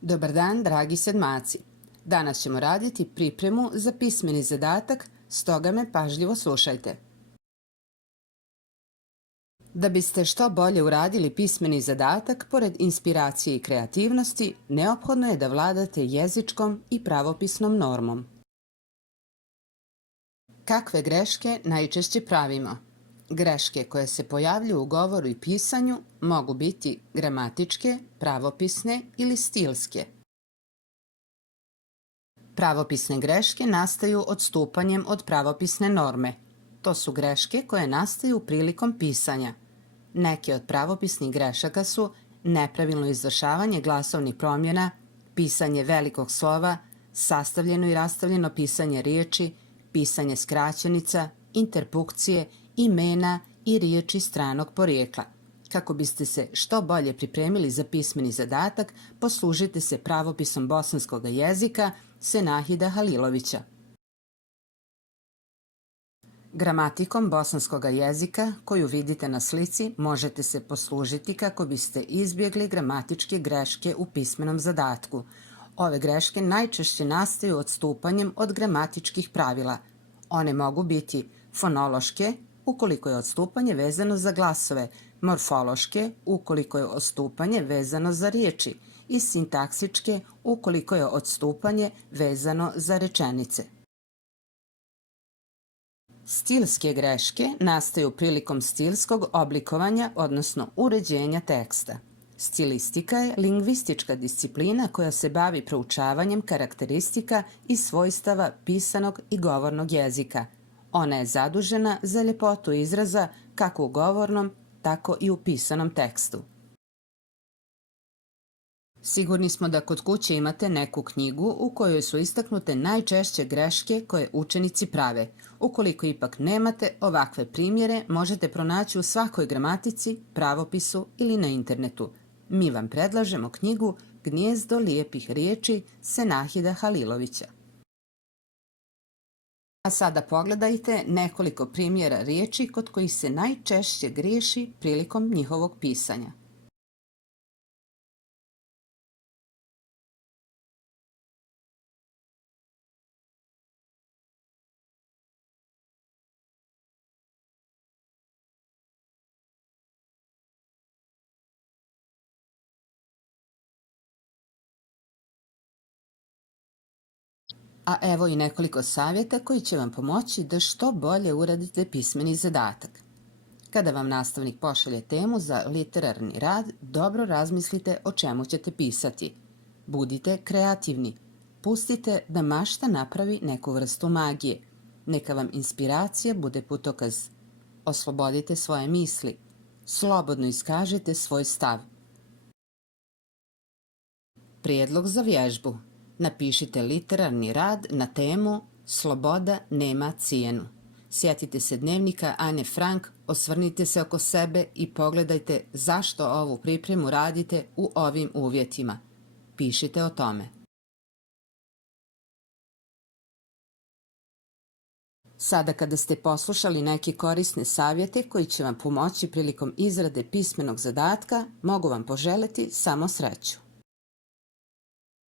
Dobar dan, dragi sedmaci. Danas ćemo raditi pripremu za pismeni zadatak, stoga me pažljivo slušajte. Da biste što bolje uradili pismeni zadatak, pored inspiracije i kreativnosti, neophodno je da vladate jezičkom i pravopisnom normom. Kakve greške najčešće pravimo? Greške koje se pojavljuju u govoru i pisanju mogu biti gramatičke, pravopisne ili stilske. Pravopisne greške nastaju odstupanjem od pravopisne norme. To su greške koje nastaju prilikom pisanja. Neke od pravopisnih grešaka su nepravilno izvršavanje glasovnih promjena, pisanje velikog slova, sastavljeno i rastavljeno pisanje riječi, pisanje skraćenica, interpunkcije, imena i riječi stranog porijekla. Kako biste se što bolje pripremili za pismeni zadatak, poslužite se pravopisom bosanskog jezika Senahida Halilovića. Gramatikom bosanskog jezika koju vidite na slici možete se poslužiti kako biste izbjegli gramatičke greške u pismenom zadatku. Ove greške najčešće nastaju odstupanjem od gramatičkih pravila. One mogu biti fonološke, ukoliko je odstupanje vezano za glasove, morfološke, ukoliko je odstupanje vezano za riječi, i sintaksičke, ukoliko je odstupanje vezano za rečenice. Stilske greške nastaju prilikom stilskog oblikovanja, odnosno uređenja teksta. Stilistika je lingvistička disciplina koja se bavi proučavanjem karakteristika i svojstava pisanog i govornog jezika. Ona je zadužena za ljepotu izraza kako u govornom, tako i u pisanom tekstu. Sigurni smo da kod kuće imate neku knjigu u kojoj su istaknute najčešće greške koje učenici prave. Ukoliko ipak nemate ovakve primjere, možete pronaći u svakoj gramatici, pravopisu ili na internetu. Mi vam predlažemo knjigu Gnijezdo lijepih riječi Senahida Halilovića. A sada pogledajte nekoliko primjera riječi kod kojih se najčešće griješi prilikom njihovog pisanja. A evo i nekoliko savjeta koji će vam pomoći da što bolje uradite pismeni zadatak. Kada vam nastavnik pošalje temu za literarni rad, dobro razmislite o čemu ćete pisati. Budite kreativni. Pustite da mašta napravi neku vrstu magije. Neka vam inspiracija bude putokaz. Oslobodite svoje misli. Slobodno iskažite svoj stav. Prijedlog za vježbu. Napišite literarni rad na temu Sloboda nema cijenu. Sjetite se dnevnika Ane Frank, osvrnite se oko sebe i pogledajte zašto ovu pripremu radite u ovim uvjetima. Pišite o tome. Sada kada ste poslušali neke korisne savjete koji će vam pomoći prilikom izrade pismenog zadatka, mogu vam poželeti samo sreću.